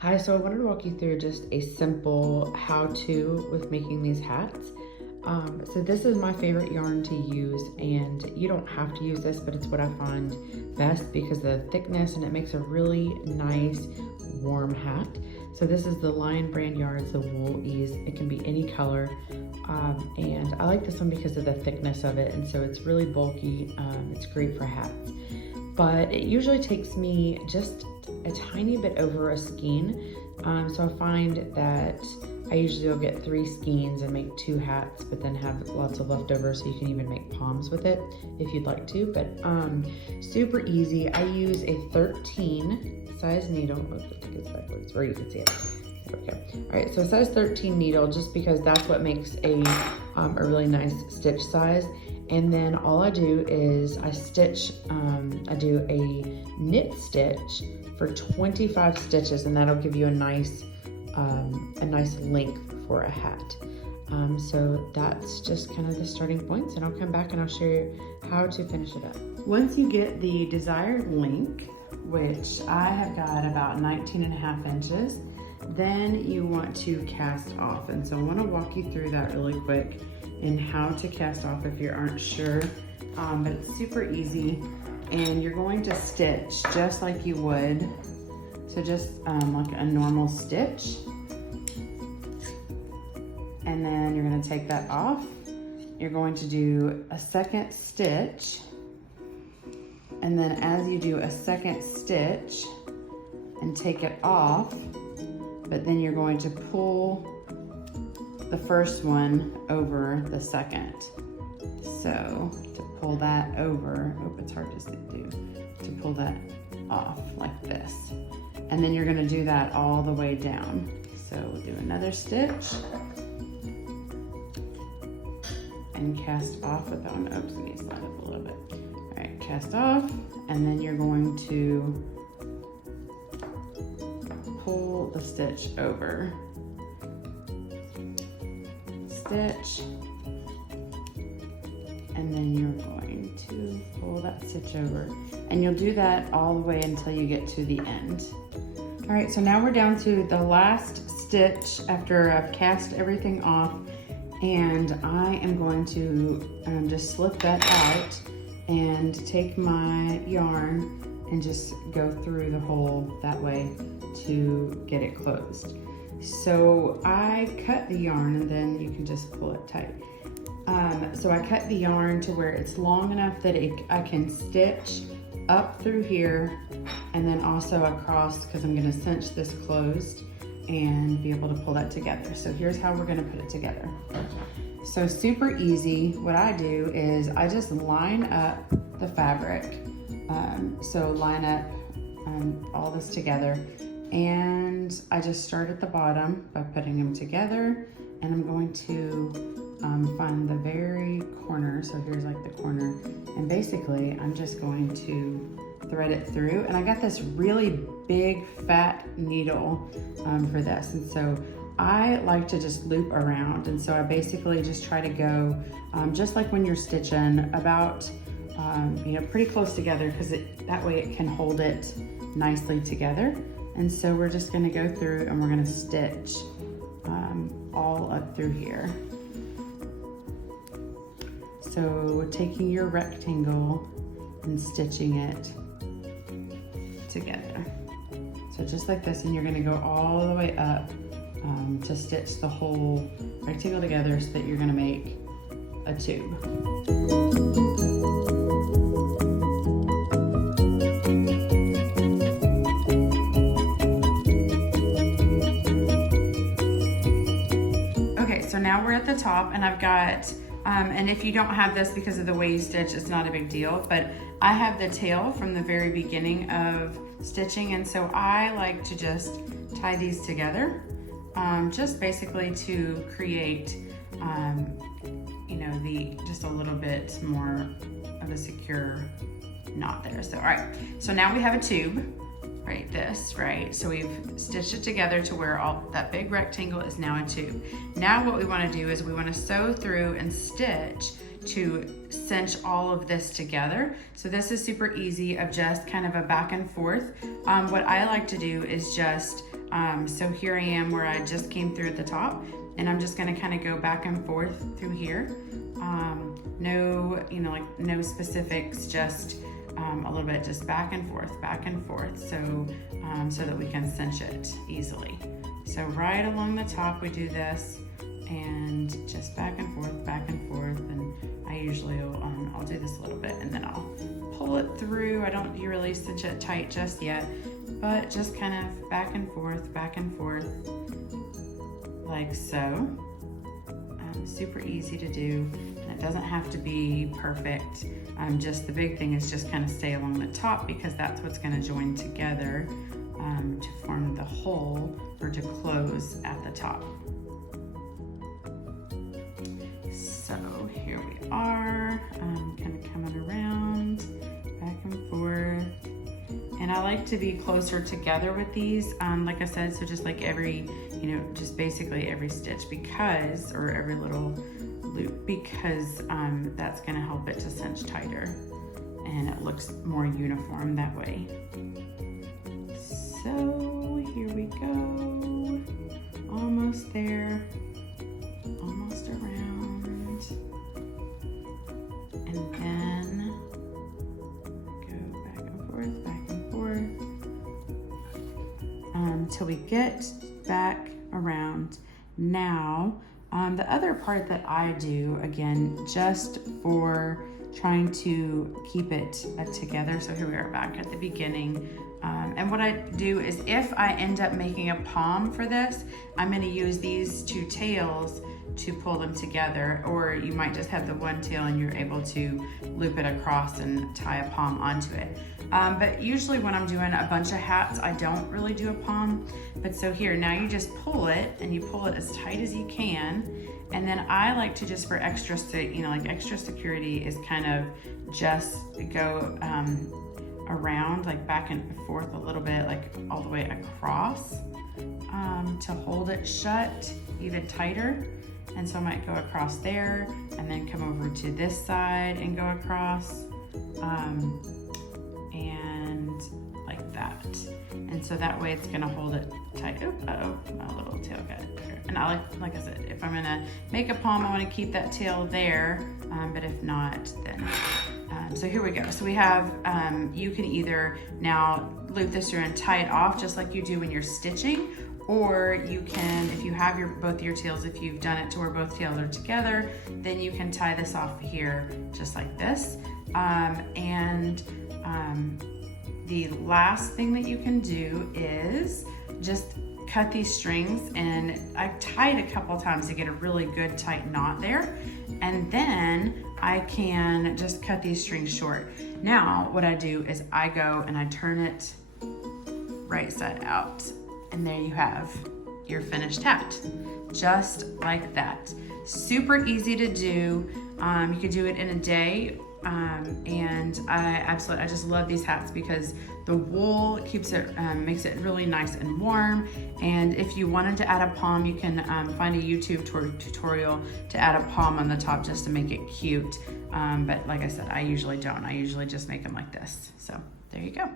Hi, so I wanted to walk you through just a simple how-to with making these hats. So this is my favorite yarn to use, and you don't have to use this, but it's what I find best because of the thickness, and it makes a really nice warm hat. So this is the Lion brand yarn, it's the Wool Ease. It can be any color, and I like this one because of the thickness of it, and so it's really bulky. It's great for hats, but it usually takes me just a tiny bit over a skein. So I find that I usually will get 3 skeins and make 2 hats, but then have lots of leftovers, so you can even make palms with it if you'd like to. But super easy. I use a 13 size needle. Let's take it backwards where you can see it. Okay. All right, so a size 13 needle, just because that's what makes a really nice stitch size. And then all I do is I stitch, I do a knit stitch for 25 stitches, and that'll give you a nice length for a hat. So that's just kind of the starting points, and I'll come back and I'll show you how to finish it up. Once you get the desired length, which I have got about 19.5 inches, then you want to cast off. And so I want to walk you through that really quick and how to cast off if you aren't sure, but it's super easy. And you're going to stitch just like you would. So just like a normal stitch. And then you're gonna take that off. You're going to do a second stitch. And then as you do a second stitch and take it off, but then you're going to pull the first one over the second. So to pull that over, oh, it's hard to do, to pull that off like this. And then you're gonna do that all the way down. So we'll do another stitch and cast off with that one. Oops, I need to slide up a little bit. All right, cast off, and then you're going to pull the stitch over. Stitch, and then you're going to pull that stitch over, and you'll do that all the way until you get to the end. All right, so now we're down to the last stitch after I've cast everything off, and I am going to just slip that out and take my yarn and just go through the hole that way to get it closed. So I cut the yarn, and then you can just pull it tight. So I cut the yarn to where it's long enough that I can stitch up through here and then also across, because I'm gonna cinch this closed and be able to pull that together. So here's how we're gonna put it together. So super easy. What I do is I just line up the fabric. So line up all this together, and I just start at the bottom by putting them together, and I'm going to find the very corner. So here's like the corner, and basically I'm just going to thread it through. And I got this really big fat needle for this, and so I like to just loop around, and so I basically just try to go just like when you're stitching, about pretty close together, because that way it can hold it nicely together. And so we're just gonna go through and we're gonna stitch all up through here. So taking your rectangle and stitching it together. So just like this, and you're gonna go all the way up to stitch the whole rectangle together so that you're gonna make a tube. Okay, so now we're at the top, and I've got, and if you don't have this because of the way you stitch, it's not a big deal, but I have the tail from the very beginning of stitching, and so I like to just tie these together, just basically to create, just a little bit more of a secure knot there. So, all right, so now we have a tube, right, right? So we've stitched it together to where all that big rectangle is now a tube. Now what we wanna do is we wanna sew through and stitch to cinch all of this together. So this is super easy of just kind of a back and forth. What I like to do is just So here I am where I just came through at the top, and I'm just gonna kind of go back and forth through here. No, you know, like no specifics, just a little bit just back and forth, so so that we can cinch it easily. So right along the top we do this, and just back and forth, and I usually I'll do this a little bit, and then I'll pull it through. I don't really cinch it tight just yet, but just kind of back and forth, like so. Super easy to do, and it doesn't have to be perfect. Just the big thing is just kind of stay along the top, because that's what's going to join together to form the hole, or to close at the top. So here we are, kind of coming around, back and forth. And I like to be closer together with these, like I said, so just like every, you know, just basically every stitch, because, or every little loop, because that's gonna help it to cinch tighter, and it looks more uniform that way. So here we go, almost there, almost around, and then go back and forth, until we get back around. Now, the other part that I do, again, just for trying to keep it together. So here we are back at the beginning. And what I do is, if I end up making a pom for this, I'm going to use these two tails to pull them together, or you might just have the one tail and you're able to loop it across and tie a pom onto it. But usually when I'm doing a bunch of hats, I don't really do a pom. But so here, now you just pull it, and you pull it as tight as you can. And then I like to, just for extra, you know, like extra security, is kind of just go around, like back and forth a little bit, like all the way across, to hold it shut even tighter. And so I might go across there, and then come over to this side and go across, and like that. And so that way it's gonna hold it tight. Oh, my little tail got it there. And I like I said, if I'm gonna make a pom, I wanna keep that tail there, but if not, then, so here we go. So we have, you can either now loop this through and tie it off just like you do when you're stitching, or you can, if you have both your tails, if you've done it to where both tails are together, then you can tie this off here just like this. The last thing that you can do is just cut these strings, and I've tied a couple times to get a really good tight knot there, and then I can just cut these strings short. Now what I do is I go and I turn it right side out, and there you have your finished hat, just like that. Super easy to do. You could do it in a day, and I just love these hats because the wool keeps it, makes it really nice and warm. And if you wanted to add a pom, you can find a YouTube tutorial to add a pom on the top just to make it cute. But like I said, I usually don't. I usually just make them like this. So there you go.